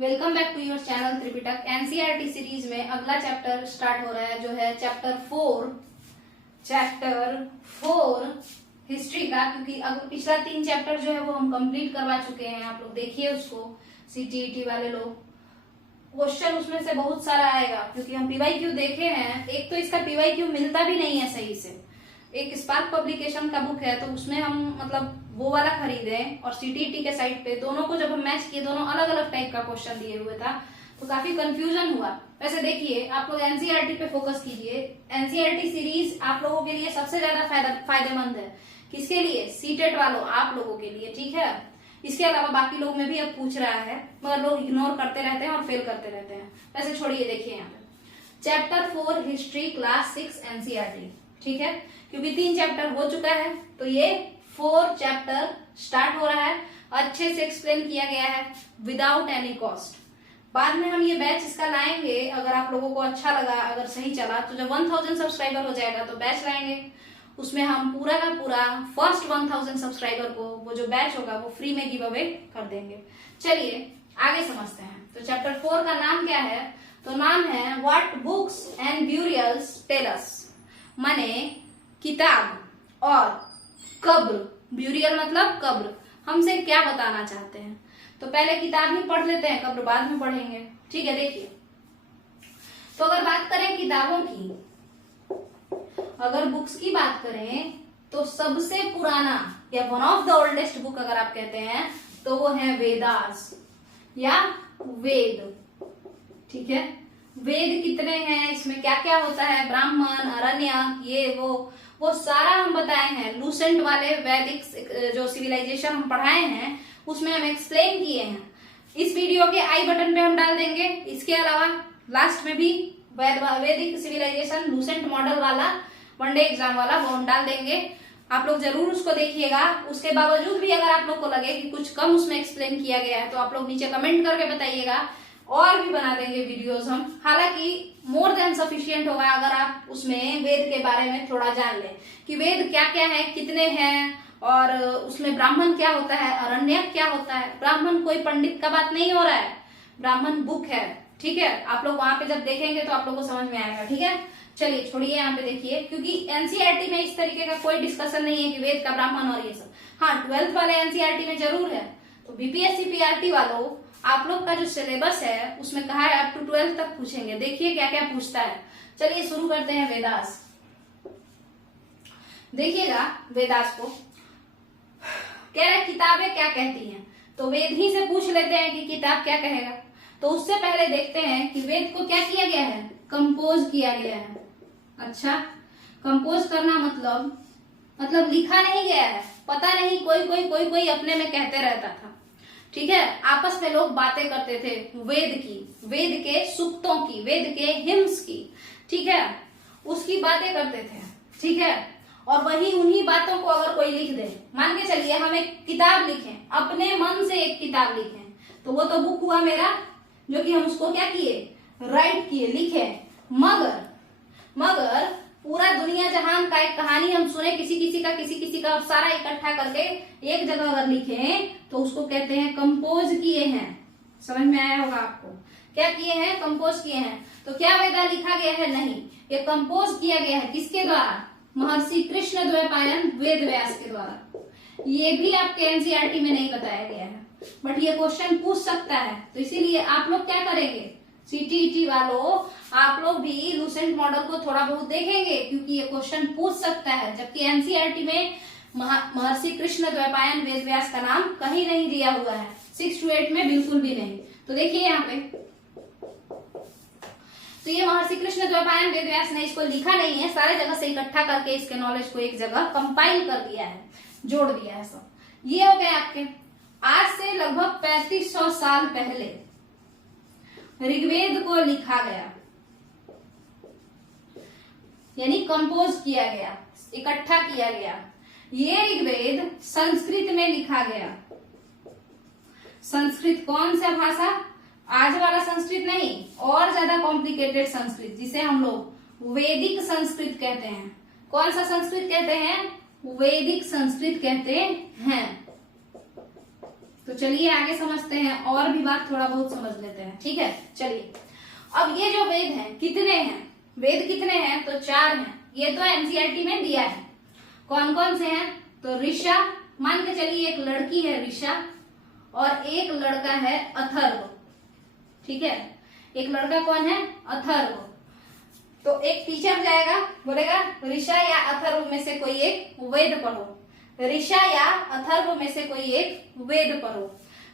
Welcome back to your channel Tripitak. NCERT series में अगला chapter start हो रहा है जो है चैप्टर 4 हिस्ट्री का, क्योंकि अब पिछला 3 चैप्टर जो है वो हम कंप्लीट करवा चुके हैं। आप लोग देखिए उसको, सीटीईटी वाले लोग, क्वेश्चन उसमें से बहुत सारा आएगा क्योंकि हम पीवाईक्यू देखे हैं। एक तो इसका पीवाईक्यू मिलता भी नहीं है सही से। एक स्पार्क पब्लिकेशन का बुक है तो उसमें हम मतलब वो वाला खरीदे और सीटीईटी के साइट पे दोनों को जब हम मैच किए, दोनों अलग अलग टाइप का क्वेश्चन दिए हुए था तो काफी कंफ्यूजन हुआ। वैसे देखिए, आप लोग एनसीईआरटी पे फोकस कीजिए। एनसीईआरटी सीरीज आप लोगों के लिए सबसे ज्यादा फायदेमंद है। किसके लिए? सीटेट वालों, आप लोगों के लिए, ठीक है। इसके अलावा बाकी लोग में भी अब पूछ रहा है, मगर लोग इग्नोर करते रहते हैं और फेल करते रहते हैं। वैसे छोड़िए, देखिए यहाँ पे चैप्टर 4 हिस्ट्री क्लास 6 एनसीईआरटी, ठीक है। क्योंकि 3 चैप्टर हो चुका है तो ये 4 चैप्टर स्टार्ट हो रहा है। अच्छे से एक्सप्लेन किया गया है विदाउट एनी कॉस्ट। बाद में हम ये बैच इसका लाएंगे, अगर आप लोगों को अच्छा लगा, अगर सही चला तो जब 1000 सब्सक्राइबर हो जाएगा तो बैच लाएंगे। उसमें हम पूरा का पूरा फर्स्ट 1000 सब्सक्राइबर को वो जो बैच होगा वो फ्री में गिव अवे कर देंगे। चलिए आगे समझते हैं। तो चैप्टर 4 का नाम क्या है? तो नाम है what books and burials tell us, माने किताब और कब्र, ब्यूरियल मतलब कब्र, हमसे क्या बताना चाहते हैं। तो पहले किताब ही पढ़ लेते हैं, कब्र बाद में पढ़ेंगे, ठीक है। देखिए, तो अगर बात करें किताबों की, अगर बुक्स की बात करें तो सबसे पुराना या one of the oldest book अगर आप कहते हैं तो वो है वेदास या वेद, ठीक है। वेद कितने हैं, इसमें क्या क्या होता है, ब्राह्मण, अरण्यक, ये वो सारा हम बताए हैं। लूसेंट वाले वैदिक जो सिविलाइजेशन हम पढ़ाए हैं उसमें हम एक्सप्लेन किए हैं। इस वीडियो के आई बटन पे हम डाल देंगे। इसके अलावा लास्ट में भी वैदिक सिविलाइजेशन लूसेंट मॉडल वाला वनडे एग्जाम वाला वो हम डाल देंगे। आप लोग जरूर उसको देखिएगा। उसके बावजूद भी अगर आप लोग को लगे कि कुछ कम उसमें एक्सप्लेन किया गया है तो आप लोग नीचे कमेंट करके बताइएगा, और भी बना देंगे वीडियोस हम। हालांकि मोर देन सफिशिएंट होगा अगर आप उसमें वेद के बारे में थोड़ा जान लें कि वेद क्या क्या है, कितने हैं, और उसमें ब्राह्मण क्या होता है, अरण्यक क्या होता है। ब्राह्मण कोई पंडित का बात नहीं हो रहा है, ब्राह्मण बुक है, ठीक है। आप लोग वहां पे जब देखेंगे तो आप लोग को समझ में आएगा, ठीक है। चलिए छोड़िए, यहाँ पे देखिए, क्योंकि एनसीईआरटी में इस तरीके का कोई डिस्कशन नहीं है कि वेद का, ब्राह्मण और ये सब। हाँ, 12th वाले एनसीईआरटी में जरूर है। तो बीपीएससी पीआरटी वालों, आप लोग का जो सिलेबस है उसमें कहा है अप टू 12th तक पूछेंगे। देखिए क्या क्या पूछता है। चलिए शुरू करते हैं वेदास। देखिएगा वेदास को, कह रहे किताबें क्या कहती हैं, तो वेद ही से पूछ लेते हैं कि किताब क्या कहेगा। तो उससे पहले देखते हैं कि वेद को क्या किया गया है, कंपोज किया गया है। अच्छा, कंपोज करना मतलब लिखा नहीं गया है। पता नहीं, कोई अपने में कहते रहता था, ठीक है। आपस में लोग बातें करते थे वेद की, वेद के सूक्तों की, वेद के हिम्स की, ठीक है, उसकी बातें करते थे, ठीक है। और वही उन्हीं बातों को अगर कोई लिख दे, मान के चलिए हम एक किताब लिखें, अपने मन से एक किताब लिखें, तो वो तो बुक हुआ मेरा, जो कि हम उसको क्या किए, राइट किए, लिखे। मगर पूरा दुनिया जहान का एक कहानी हम सुने, किसी का और सारा इकट्ठा करके एक जगह अगर लिखें तो उसको कहते हैं कंपोज किए हैं। समझ में आया होगा आपको, क्या किए हैं, कंपोज किए हैं। तो क्या वेदा लिखा गया है? नहीं, ये कंपोज किया गया है। किसके द्वारा? महर्षि कृष्णद्वैपायन वेद व्यास के द्वारा। ये भी आपके एनसीईआरटी में नहीं बताया गया है, बट ये क्वेश्चन पूछ सकता है। तो इसीलिए आप लोग क्या करेंगे, सीटीईटी वालों, आप लोग भी लूसेंट मॉडल को थोड़ा बहुत देखेंगे क्योंकि ये क्वेश्चन पूछ सकता है। जबकि एनसीईआरटी में महर्षि कृष्णद्वैपायन वेद व्यास का नाम कहीं नहीं दिया हुआ है, 6 to 8 में बिल्कुल भी नहीं। तो देखिए यहाँ पे, तो ये महर्षि कृष्णद्वैपायन वेद व्यास ने इसको लिखा नहीं है, सारे जगह से इकट्ठा करके इसके नॉलेज को एक जगह कंपाइल कर दिया है, जोड़ दिया है सब। ये हो गए आपके। आज से लगभग 3500 साल पहले ऋग्वेद को लिखा गया, यानी कंपोज किया गया, इकट्ठा किया गया। ये ऋग्वेद संस्कृत में लिखा गया। संस्कृत कौन सा भाषा? आज वाला संस्कृत नहीं, और ज्यादा कॉम्प्लिकेटेड संस्कृत, जिसे हम लोग वैदिक संस्कृत कहते हैं। कौन सा संस्कृत कहते हैं? वैदिक संस्कृत कहते हैं। तो चलिए आगे समझते हैं, और भी बात थोड़ा बहुत समझ लेते हैं। ठीक है, चलिए। अब ये जो वेद हैं कितने हैं, वेद कितने हैं, तो 4 हैं। ये तो एनसीईआरटी में दिया है। कौन कौन से हैं, तो ऋषा, मान के चलिए एक लड़की है ऋषा और एक लड़का है अथर्व। ठीक है, एक लड़का कौन है, अथर्व। तो एक टीचर जाएगा, बोलेगा ऋषा या अथर्व में से कोई एक वेद पढ़ो, ऋषा या अथर्व में से कोई एक वेद पढ़ो।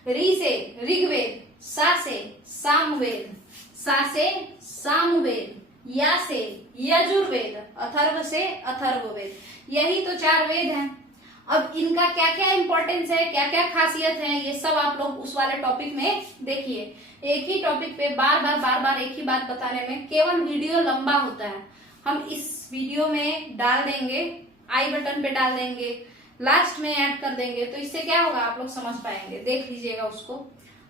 ऋ से ऋग्वेद, सा से सामवेद, सा से सामवेद, या से यजुर्वेद, अथर्व से अथर्ववेद। यही तो 4 वेद हैं। अब इनका क्या क्या इंपॉर्टेंस है, क्या क्या खासियत है, ये सब आप लोग उस वाले टॉपिक में देखिए। एक ही टॉपिक पे बार बार एक ही बात बताने में केवल वीडियो लंबा होता है। हम इस वीडियो में डाल देंगे, आई बटन पे डाल देंगे, लास्ट में ऐड कर देंगे, तो इससे क्या होगा, आप लोग समझ पाएंगे। देख लीजिएगा उसको,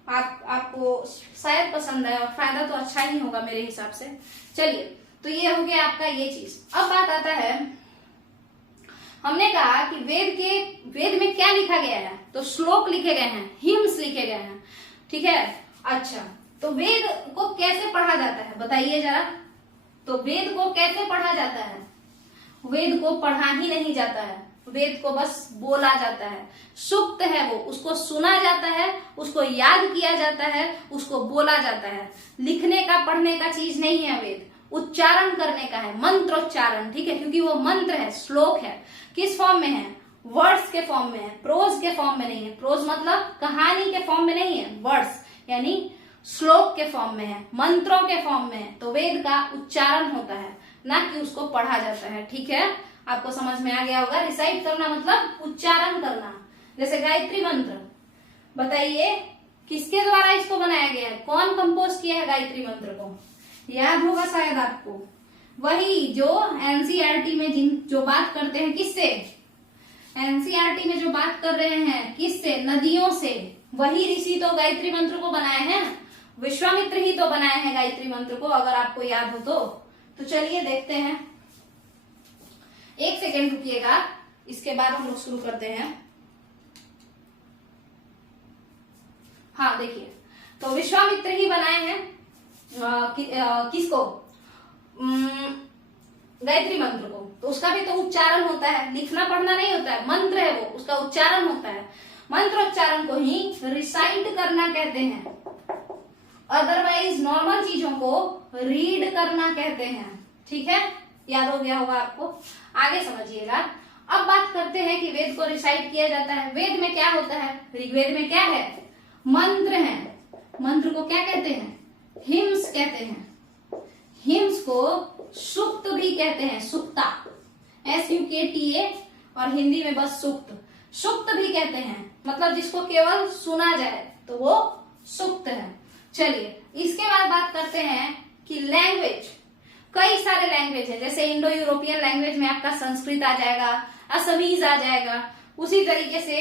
आपको शायद पसंद आए और फायदा तो अच्छा ही होगा मेरे हिसाब से। चलिए, तो ये हो गया आपका ये चीज। अब बात आता है, हमने कहा कि वेद में क्या लिखा गया है, तो श्लोक लिखे गए हैं, हिम्स लिखे गए हैं। ठीक है, अच्छा, तो वेद को कैसे पढ़ा जाता है बताइए जरा। तो वेद को कैसे पढ़ा जाता है, वेद को पढ़ा ही नहीं जाता है, वेद को बस बोला जाता है। सुक्त है वो, उसको सुना जाता है, उसको याद किया जाता है, उसको बोला जाता है। लिखने का पढ़ने का चीज नहीं है वेद, उच्चारण करने का है, मंत्रोच्चारण। ठीक है, क्योंकि वो मंत्र है, श्लोक है। किस फॉर्म में है, वर्ड्स के फॉर्म में है, प्रोज के फॉर्म में नहीं है। प्रोज मतलब कहानी के फॉर्म में नहीं है, वर्ड्स यानी श्लोक के फॉर्म में है, मंत्रों के फॉर्म में है। तो वेद का उच्चारण होता है, ना कि उसको पढ़ा जाता है। ठीक है, आपको समझ में आ गया होगा। रिसाइट करना मतलब उच्चारण करना, जैसे गायत्री मंत्र। बताइए किसके द्वारा इसको बनाया गया है, कौन कंपोज किया है गायत्री मंत्र को, याद होगा शायद आपको। वही जो एनसीईआरटी में जो बात करते हैं, किससे, एनसीईआरटी में जो बात कर रहे हैं किससे, नदियों से। वही ऋषि तो गायत्री मंत्र को बनाए हैं, विश्वामित्र ही तो बनाए हैं गायत्री मंत्र को, अगर आपको याद हो तो चलिए देखते हैं। 1 सेकेंड रुकिएगा, इसके बाद हम लोग शुरू करते हैं। हाँ देखिए, तो विश्वामित्र ही बनाए हैं किसको, गायत्री मंत्र को। तो उसका भी तो उच्चारण होता है, लिखना पढ़ना नहीं होता है, मंत्र है वो, उसका उच्चारण होता है। मंत्रोच्चारण को ही रिसाइट करना कहते हैं, अदरवाइज नॉर्मल चीजों को रीड करना कहते हैं। ठीक है, याद हो गया होगा आपको। आगे समझिएगा। अब बात करते हैं कि वेद को रिसाइट किया जाता है। वेद में क्या होता है, ऋग्वेद में क्या है, मंत्र है। मंत्र को क्या कहते हैं, हिम्स कहते हैं। हिम्स को सुक्त भी कहते हैं, सुक्ता, SUKTA, और हिंदी में बस सुक्त, सुक्त भी कहते हैं। मतलब जिसको केवल सुना जाए तो वो सुक्त है। चलिए, इसके बाद बात करते हैं कि लैंग्वेज, कई सारे लैंग्वेज है। जैसे इंडो यूरोपियन लैंग्वेज में आपका संस्कृत आ जाएगा, असमीज आ जाएगा। उसी तरीके से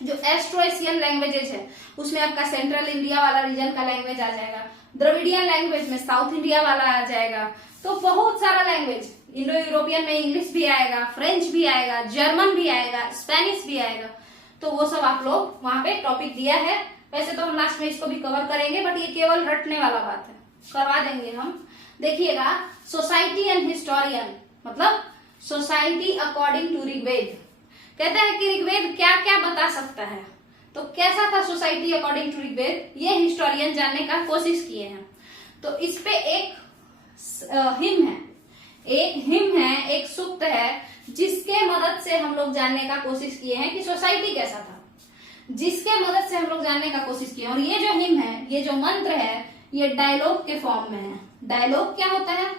जो एस्ट्रो एशियन लैंग्वेजेज है उसमें आपका सेंट्रल इंडिया वाला रीजन का लैंग्वेज आ जाएगा। द्रविडियन लैंग्वेज में साउथ इंडिया वाला आ जाएगा। तो बहुत सारा लैंग्वेज, इंडो यूरोपियन में इंग्लिश भी आएगा, फ्रेंच भी आएगा, जर्मन भी आएगा, स्पेनिश भी आएगा। तो वो सब आप लोग वहां पे टॉपिक दिया है। वैसे तो हम लास्ट में इसको भी कवर करेंगे, बट ये केवल रटने वाला बात है, करवा देंगे हम। देखिएगा, सोसाइटी एंड हिस्टोरियन मतलब सोसाइटी अकॉर्डिंग टू ऋग्वेद। कहते हैं कि ऋग्वेद क्या क्या बता सकता है, तो कैसा था सोसाइटी अकॉर्डिंग टू ऋग्वेद, ये हिस्टोरियन जानने का कोशिश किए हैं। तो इस पे एक हिम है, एक सूक्त है, जिसके मदद से हम लोग जानने का कोशिश किए हैं कि सोसाइटी कैसा था, जिसके मदद से हम लोग जानने का कोशिश किए। और ये जो हिम है, ये जो मंत्र है, ये डायलॉग के फॉर्म में है। डायलॉग क्या होता है,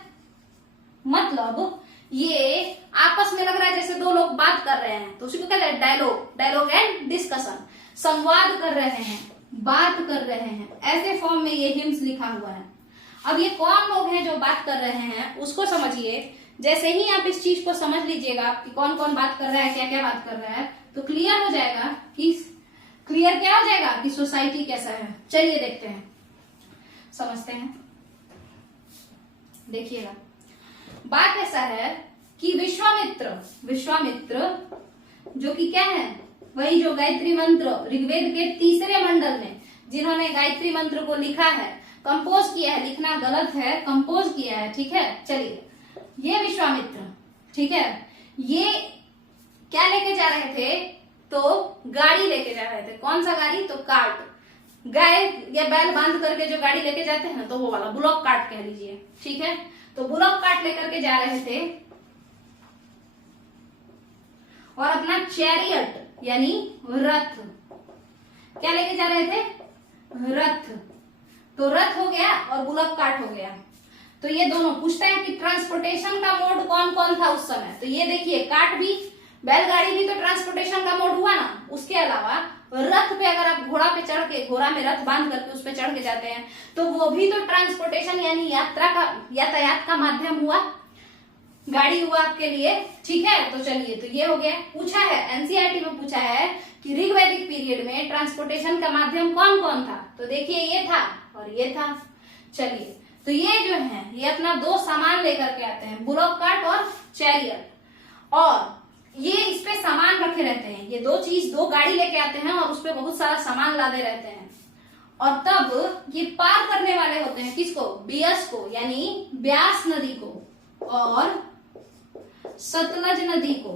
मतलब ये आपस में लग रहा है जैसे दो लोग बात कर रहे हैं, तो उसी को कहते हैं डायलॉग। डायलॉग एंड डिस्कशन, संवाद कर रहे हैं, बात कर रहे हैं, ऐसे फॉर्म में ये हिम्स लिखा हुआ है। अब ये कौन लोग हैं जो बात कर रहे हैं उसको समझिए। जैसे ही आप इस चीज को समझ लीजिएगा कि कौन कौन बात कर रहा है, क्या क्या बात कर रहा है, तो क्लियर हो जाएगा कि सोसाइटी कैसा है। चलिए देखते हैं, समझते हैं। देखिएगा, बात ऐसा है कि विश्वामित्र जो कि क्या है, वही जो गायत्री मंत्र ऋग्वेद के तीसरे मंडल में जिन्होंने गायत्री मंत्र को लिखा है, कंपोज किया है, लिखना गलत है, कंपोज किया है, ठीक है। चलिए, ये विश्वामित्र, ठीक है, ये क्या लेके जा रहे थे? तो गाड़ी लेके जा रहे थे। कौन सा गाड़ी? तो कार्ट, गाय या बैल बांध करके जो गाड़ी लेके जाते हैं ना, तो वो वाला बुलॉक कार्ट कह लीजिए, ठीक है। तो बुलॉक कार्ट लेकर के जा रहे थे और अपना चैरियट यानी रथ, क्या लेके जा रहे थे? रथ। तो रथ हो गया और बुलॉक कार्ट हो गया। तो ये दोनों पूछता है कि ट्रांसपोर्टेशन का मोड कौन कौन था उस समय। तो ये देखिए, कार्ट भी, बैलगाड़ी भी तो ट्रांसपोर्टेशन का मोड हुआ ना। उसके अलावा रथ पे अगर आप घोड़ा पे चढ़ के, घोड़ा में रथ बांध करके उस पे चढ़ के जाते हैं, तो वो भी तो ट्रांसपोर्टेशन यानी यातायात का माध्यम हुआ, गाड़ी हुआ आपके लिए, ठीक है। तो चलिए, तो ये हो गया। पूछा है एनसीईआरटी में, पूछा है कि ऋग्वैदिक पीरियड में ट्रांसपोर्टेशन का माध्यम कौन कौन था। तो देखिए, ये था और ये था। चलिए, तो ये जो है, ये अपना दो सामान लेकर के आते हैं, बुलॉक कार्ट और चैरियट, और ये इस पे सामान रखे रहते हैं। ये दो चीज, दो गाड़ी लेके आते हैं और उस पे बहुत सारा सामान लादे रहते हैं। और तब ये पार करने वाले होते हैं किसको? बियास को, यानी ब्यास नदी को और सतलज नदी को।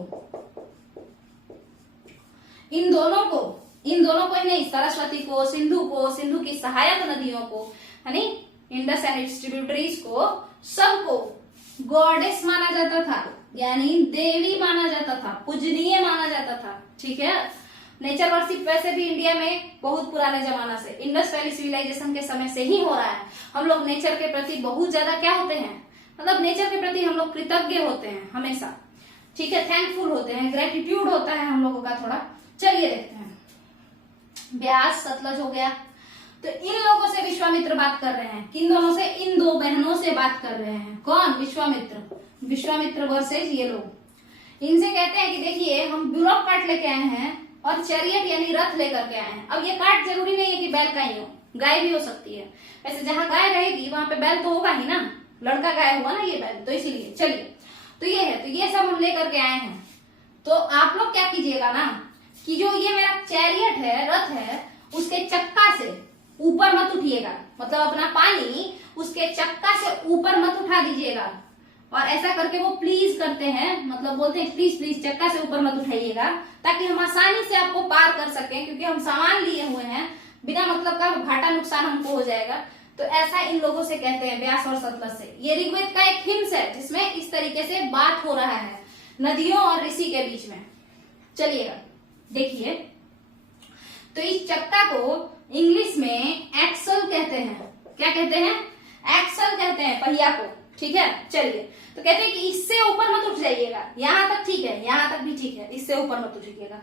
इन दोनों को ही नहीं, सरस्वती को, सिंधु की सहायक नदियों को, यानी इंडस एंड इट्स ट्रिब्यूटरीज को, सबको गॉडेस माना जाता था, यानी देवी माना जाता था, पूजनीय माना जाता था, ठीक है। नेचर वर्शिप वैसे भी इंडिया में बहुत पुराने जमाना से, इंडस वैली सिविलाइजेशन के समय से ही हो रहा है। हम लोग नेचर के प्रति बहुत ज्यादा क्या होते हैं, मतलब नेचर के प्रति हम लोग कृतज्ञ होते हैं हमेशा, ठीक है, थैंकफुल होते हैं, ग्रेटिट्यूड होता है हम लोगों का थोड़ा। चलिए देखते हैं, ब्यास सतलज हो गया। तो इन लोगों से विश्वामित्र बात कर रहे हैं। किन दोनों से? इन दो बहनों से बात कर रहे हैं। कौन? विश्वामित्र वर्सेज ये लोग। इनसे कहते हैं कि देखिए, हम बुलॉक कार्ट लेके आए हैं और चैरियट यानी रथ लेकर के आए हैं। अब ये कार्ट जरूरी नहीं है कि बैल का ही हो, गाय भी हो सकती है। वैसे जहां गाय रहेगी वहां पे बैल तो होगा ही ना, लड़का गाय हुआ ना ये बैल, तो इसीलिए। चलिए, तो ये है, तो ये सब हम लेकर के आए हैं। तो आप लोग क्या कीजिएगा ना, कि जो ये मेरा चैरियट है, रथ है, उसके चक्का से ऊपर मत उठिएगा, मतलब अपना पानी उसके चक्का से ऊपर मत उठा दीजिएगा। और ऐसा करके वो प्लीज करते हैं, मतलब बोलते हैं प्लीज प्लीज चक्का से ऊपर मत उठाइएगा, ताकि हम आसानी से आपको पार कर सकें, क्योंकि हम सामान लिए हुए हैं, बिना मतलब का घाटा नुकसान हमको हो जाएगा। तो ऐसा इन लोगों से कहते हैं, ब्यास और सतलज से। ये ऋग्वेद का एक हिम्स है जिसमें इस तरीके से बात हो रहा है नदियों और ऋषि के बीच में। चलिएगा, देखिए, तो इस चक्का को इंग्लिश में एक्सल कहते हैं। क्या कहते हैं? एक्सल कहते हैं पहिया को, ठीक है। चलिए, तो कहते हैं कि इससे ऊपर मत उठ जाइएगा, यहां तक ठीक है, यहां तक भी ठीक है, इससे ऊपर मत उठिएगा,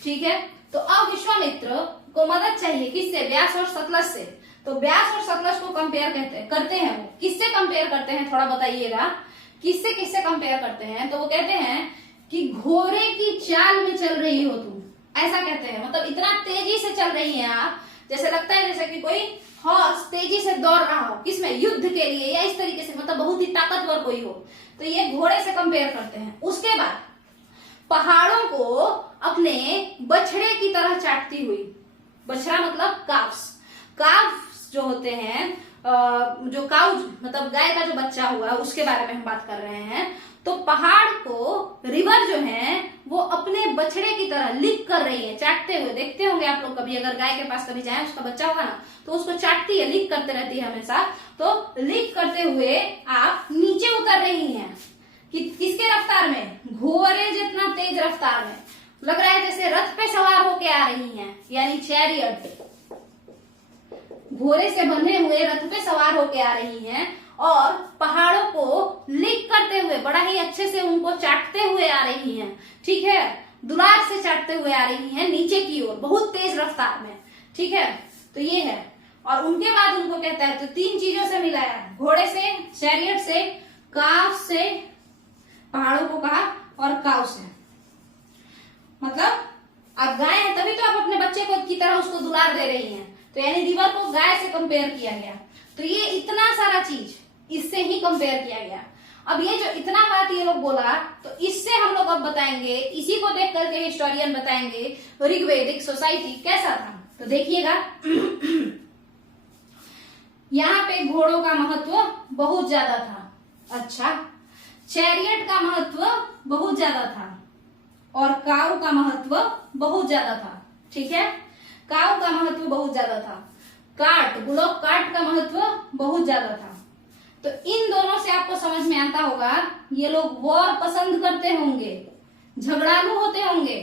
ठीक है। तो अब विश्वामित्र को मदद चाहिए, किससे? ब्यास और सतलज से। तो ब्यास और सतलज को कंपेयर करते हैं वो किससे कंपेयर करते हैं, थोड़ा बताइएगा, किससे कंपेयर करते हैं? तो वो कहते हैं कि घोड़े की चाल में चल रही हो तुम, ऐसा कहते हैं। मतलब इतना तेजी से चल रही हैं आप, जैसे लगता है जैसे कि कोई हॉर्स तेजी से दौड़ रहा हो, किसमें? युद्ध के लिए, या इस तरीके से, मतलब बहुत ही ताकतवर कोई हो। तो ये घोड़े से कंपेयर करते हैं। उसके बाद पहाड़ों को अपने बछड़े की तरह चाटती हुई, बछड़ा मतलब काव्स जो होते हैं, जो काउ मतलब गाय का जो बच्चा हुआ, उसके बारे में हम बात कर रहे हैं। तो पहाड़ को रिवर जो है वो अपने बछड़े की तरह लिक कर रही है, चाटते हुए। देखते होंगे आप लोग कभी, अगर गाय के पास कभी जाए, उसका बच्चा होगा ना, तो उसको चाटती है, लिक करते रहती है हमेशा। तो लिक करते हुए आप नीचे उतर रही हैं, कि किसके रफ्तार में? घोड़े जितना तेज रफ्तार में। लग रहा है जैसे रथ पे सवार होके आ रही हैं, यानी चैरियट, घोड़े से बंधे हुए रथ पे सवार होके आ रही हैं, और पहाड़ों को लिक करते हुए, बड़ा ही अच्छे से उनको चाटते हुए आ रही हैं, ठीक है, दुलार से चाटते हुए आ रही हैं नीचे की ओर, बहुत तेज रफ्तार में, ठीक है। तो ये है, और उनके बाद उनको कहता है, तो तीन चीजों से मिलाया, घोड़े से, चैरियट से, काव से, पहाड़ों को कहा, और काव से। मतलब आप गाय हैं तभी तो आप अपने बच्चे को की तरह उसको दुलार दे रही हैं। तो यानी रिवर को गाय से कंपेयर किया गया। तो ये इतना सारा चीज इससे ही कंपेयर किया गया। अब ये जो इतना बात ये लोग बोला, तो इससे हम लोग अब बताएंगे, इसी को देख करके हिस्टोरियन बताएंगे ऋग्वैदिक सोसाइटी कैसा था। तो देखिएगा यहाँ पे घोड़ों का महत्व बहुत ज्यादा था। अच्छा, चैरियट का महत्व बहुत ज्यादा था और काऊ का महत्व बहुत ज्यादा था। ठीक है, काऊ का महत्व बहुत ज्यादा था। कार्ट, बुलॉक कार्ट का महत्व बहुत ज्यादा था। तो इन दोनों से आपको समझ में आता होगा ये लोग वॉर पसंद करते होंगे, झगड़ालू होते होंगे,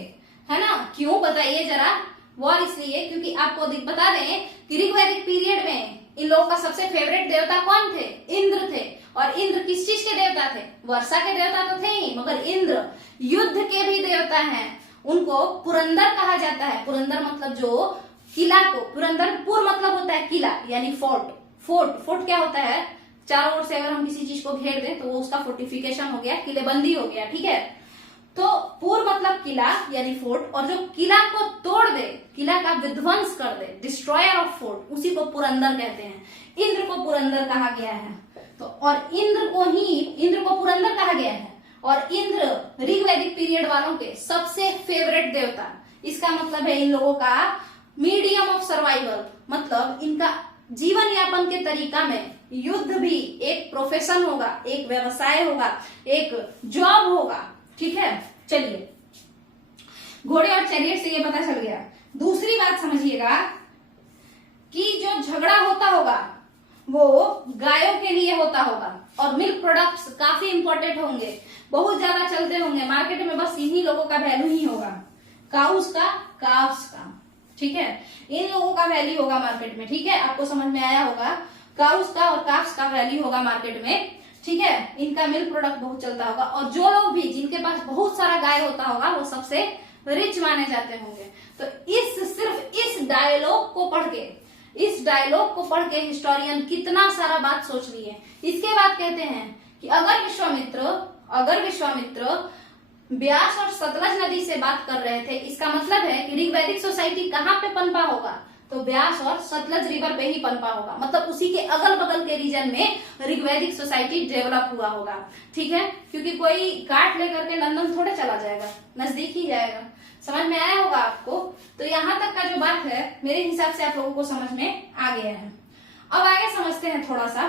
है ना। क्यों बताइए जरा। वॉर इसलिए क्योंकि आपको बता दें कि ऋग्वैदिक पीरियड में इन लोगों का सबसे फेवरेट देवता कौन थे? इंद्र थे। और इंद्र किस चीज के देवता थे? वर्षा के देवता तो थे ही, मगर इंद्र युद्ध के भी देवता हैं। उनको पुरंदर कहा जाता है। पुरंदर मतलब जो किला को, पुरंदर पुर मतलब होता है किला यानी फोर्ट। फोर्ट क्या होता है? चारों ओर से अगर हम किसी चीज को घेर दें तो वो उसका फोर्टिफिकेशन हो गया, किलेबंदी हो गया। ठीक है, तो पुर मतलब किला यानी फोर्ट, और जो किला को तोड़ दे, किला का विध्वंस कर दे, डिस्ट्रॉयर ऑफ फोर्ट, उसी को पुरंदर कहते हैं। इंद्र को पुरंदर कहा गया है। तो और इंद्र को पुरंदर कहा गया है। और इंद्र ऋग्वैदिक पीरियड वालों के सबसे फेवरेट देवता। इसका मतलब है इन लोगों का मीडियम ऑफ सर्वाइवल, मतलब इनका जीवन यापन के तरीका में युद्ध भी एक प्रोफेशन होगा, एक व्यवसाय होगा, एक जॉब होगा। ठीक है, चलिए, घोड़े और चैरियट से ये पता चल गया। दूसरी बात समझिएगा कि जो झगड़ा होता होगा वो गायों के लिए होता होगा, और मिल्क प्रोडक्ट्स काफी इंपॉर्टेंट होंगे, बहुत ज्यादा चलते होंगे मार्केट में। बस इन्हीं लोगों का वैल्यू ही होगा, काउस का, काव्स का। ठीक है, इन लोगों का वैल्यू होगा मार्केट में। ठीक है, आपको समझ में आया होगा, काउस का और काव्स का वैल्यू होगा मार्केट में। ठीक है, इनका मिल्क प्रोडक्ट बहुत चलता होगा, और जो लोग भी जिनके पास बहुत सारा गाय होता होगा वो सबसे रिच माने जाते होंगे। तो सिर्फ इस डायलॉग को पढ़ के हिस्टोरियन कितना सारा बात सोच लिए। इसके बाद कहते हैं कि अगर विश्वामित्र ब्यास और सतलज नदी से बात कर रहे थे, इसका मतलब है कि ऋग्वैदिक सोसाइटी कहाँ पे पनपा होगा? तो ब्यास और सतलज रिवर पे ही पनपा होगा, मतलब उसी के अगल बगल के रीजन में ऋग्वैदिक सोसाइटी डेवलप हुआ होगा। ठीक है, क्योंकि कोई काट लेकर के लंदन थोड़े चला जाएगा, नजदीक ही जाएगा। समझ में आया होगा आपको। तो यहाँ तक का जो बात है मेरे हिसाब से आप लोगों को समझ में आ गया है। अब आगे समझते हैं थोड़ा सा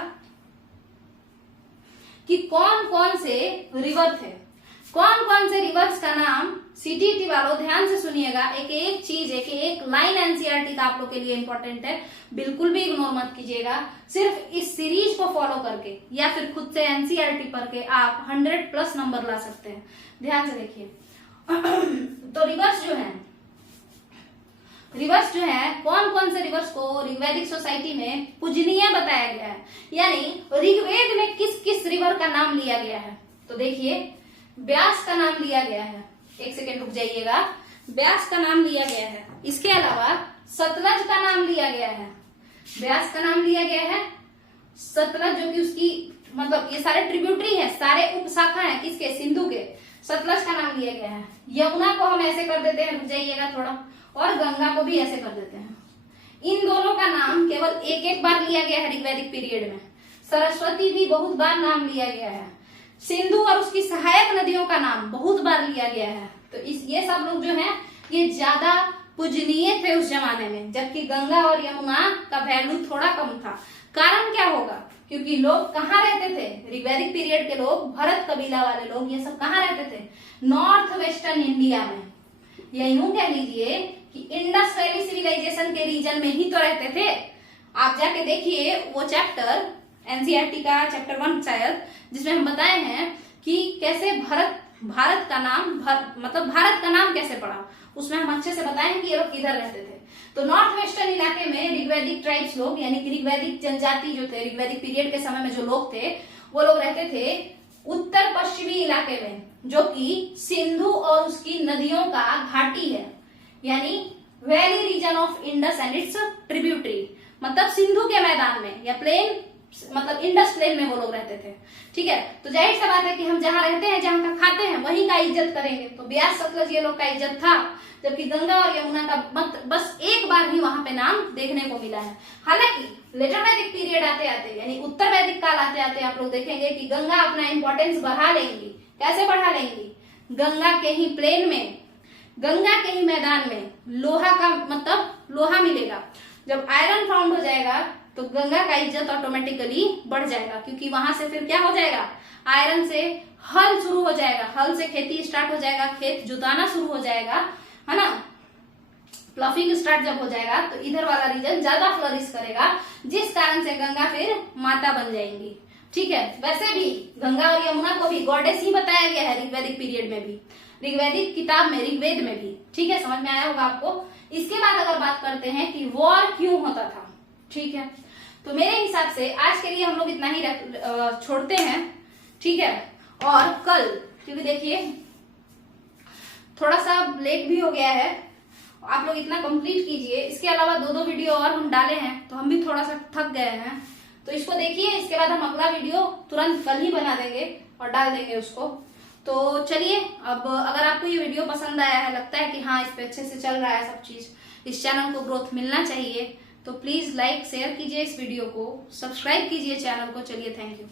कि कौन कौन से रिवर थे, कौन कौन से रिवर्स का नाम। सीटीटी वालों ध्यान से सुनिएगा, एक एक चीज, एक एक लाइन एनसीईआरटी का आप लोग के लिए इंपॉर्टेंट है, बिल्कुल भी इग्नोर मत कीजिएगा। सिर्फ इस सीरीज को फॉलो करके या फिर खुद से एनसीईआरटी पढ़ के आप 100+ नंबर ला सकते हैं। ध्यान से देखिए तो रिवर्स जो है कौन कौन से रिवर्स को ऋग्वैदिक सोसाइटी में पूजनीय बताया गया है, यानी ऋग्वेद में किस किस रिवर का नाम लिया गया है। तो देखिए, ब्यास का नाम लिया गया है, एक सेकेंड रुक जाइएगा, ब्यास का नाम लिया गया है। इसके अलावा सतलज का नाम लिया गया है, ब्यास का नाम लिया गया है, सतलज जो कि उसकी मतलब ये सारे ट्रिब्यूटरी है, सारे उपशाखा है किसके? सिंधु के। सतलज का नाम लिया गया है। यमुना को हम ऐसे कर देते हैं, रुक जाइएगा थोड़ा, और गंगा को भी ऐसे कर देते हैं। इन दोनों का नाम केवल एक एक बार लिया गया है ऋग्वैदिक पीरियड में। सरस्वती भी बहुत बार नाम लिया गया है। सिंधु और उसकी सहायक नदियों का नाम बहुत बार लिया गया है। तो ये सब लोग जो है ये ज्यादा पूजनीय थे उस जमाने में, जबकि गंगा और यमुना का वैल्यू थोड़ा कम था। कारण क्या होगा? क्योंकि लोग कहाँ रहते थे? ऋग्वैदिक पीरियड के लोग, भरत कबीला वाले लोग, ये सब कहाँ रहते थे? नॉर्थ वेस्टर्न इंडिया में, या यूं कह लीजिए कि इंडस वैली सिविलाइजेशन के रीजन में ही तो रहते थे। आप जाके देखिए वो चैप्टर एनसीईआरटी का चैप्टर 1 शायद, जिसमें हम बताए हैं कि कैसे भारत का नाम कैसे पड़ा, उसमें हम अच्छे से बताए हैं कि ये लोग किधर रहते थे। तो नॉर्थ वेस्टर्न इलाके में ऋग्वैदिक ट्राइब्स लोग, यानी कि ऋग्वैदिक जनजाति जो थे, ऋग्वैदिक पीरियड के समय में जो लोग थे, वो लोग रहते थे उत्तर पश्चिमी इलाके में, जो कि सिंधु और उसकी नदियों का घाटी है, यानी valley region of Indus and its tributary, मतलब सिंधु के मैदान में या प्लेन मतलब इंडस प्लेन में वो लोग रहते थे। ठीक है, तो जाहिर सी बात है कि हम जहाँ रहते हैं, जहाँ का खाते हैं, वहीं का इज्जत करेंगे। तो ब्यास सतलज ये लोग का इज्जत था, जबकि गंगा और यमुना का बस एक बार ही वहां पे नाम देखने को मिला है। हालांकि लेटर वैदिक पीरियड आते आते यानी उत्तर वैदिक काल आते आते आप लोग देखेंगे कि गंगा अपना इंपॉर्टेंस बढ़ा लेंगी। कैसे बढ़ा लेंगी? गंगा के ही प्लेन में, गंगा के ही मैदान में लोहा का मतलब लोहा मिलेगा। जब आयरन फाउंड हो जाएगा तो गंगा का इज्जत ऑटोमेटिकली बढ़ जाएगा, क्योंकि वहां से फिर क्या हो जाएगा, आयरन से हल शुरू हो जाएगा, हल से खेती स्टार्ट हो जाएगा, खेत जुताना शुरू हो जाएगा, है ना। प्लफिंग स्टार्ट जब हो जाएगा तो इधर वाला रीजन ज्यादा फ्लरिश करेगा, जिस कारण से गंगा फिर माता बन जाएंगी। ठीक है, वैसे भी गंगा और यमुना को भी गॉडेस ही बताया गया है ऋग्वैदिक पीरियड में भी, ऋग्वैदिक किताब में, ऋग्वेद में भी। ठीक है, समझ में आया होगा आपको। इसके बाद अगर बात करते हैं कि वॉर क्यों होता था, ठीक है, तो मेरे हिसाब से आज के लिए हम लोग इतना ही छोड़ते हैं। ठीक है, और कल, क्योंकि देखिए थोड़ा सा लेट भी हो गया है, आप लोग इतना कंप्लीट कीजिए। इसके अलावा 2 वीडियो और हम डाले हैं, तो हम भी थोड़ा सा थक गए हैं, तो इसको देखिए। इसके बाद हम अगला वीडियो तुरंत कल ही बना देंगे और डाल देंगे उसको। तो चलिए, अब अगर आपको ये वीडियो पसंद आया है, लगता है कि हाँ इस पे अच्छे से चल रहा है सब चीज, इस चैनल को ग्रोथ मिलना चाहिए, तो प्लीज लाइक शेयर कीजिए इस वीडियो को, सब्सक्राइब कीजिए चैनल को। चलिए, थैंक यू।